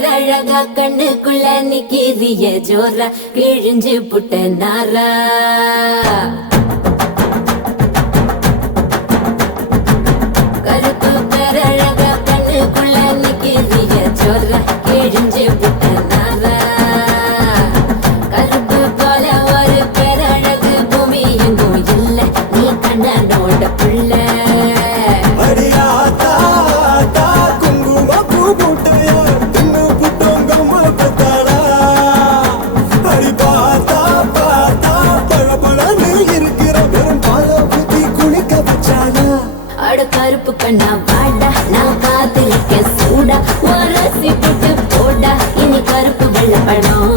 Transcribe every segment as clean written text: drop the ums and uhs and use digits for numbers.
பேரழகா கண்ணுக்குள்ள நிக்கிறிய ஜோரா கிழிஞ்சு புட்ட நாரா கருப்பு பேரழகா கண்ணுக்குள்ள நிக்கிறிய ஜோரா கிழிஞ்சு புட்ட நாரா கருப்பு போல ஒரு பேரழகு பூமி எங்கும் இல்ல நீ கண்ணனோட புள்ள கருப்பு கண்ணா வாடா நான் காத்திருக்க சூடா ஒரசி போட்டு போடா இனி கருப்பு வெள்ளப்படம்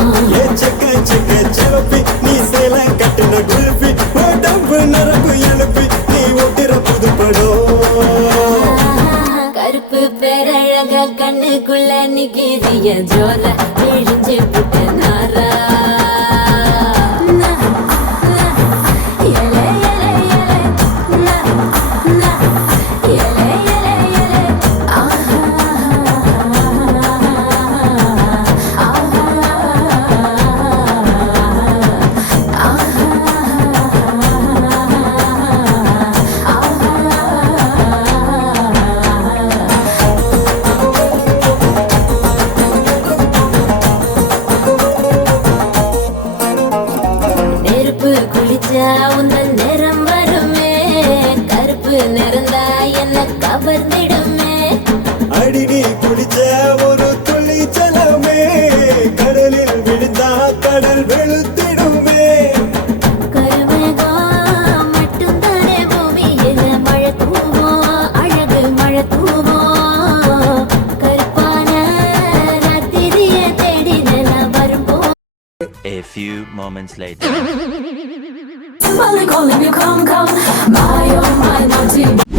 நீ சேல கட்டின குல்பி உடம்பு நரம்பு எழுப்பி நீ ஓட்டுற புதுப்படம் கருப்பு பேரழக கண்ணுக்குள்ள நிக்கிறிய ஜோர கிழிஞ்சு புட்ட நாரா குளிச்சா உந்தன் நிறம் வருமே கருப்பு நிறந்தா என்ன கவர்ந்திடுமே அடி நீ குளிச்ச ஒரு துளி ஜலமே கடலில் விழுந்தா கடல் வெளுத்திடுமே கருமேகம் மட்டும்தானே பூமியில மழை தூவோம் அழகு மழை தூவோம் கருப்பான ராத்திரிய தேடி நில வரும்போ A few moments later. Calling you, come, my oh my naughty.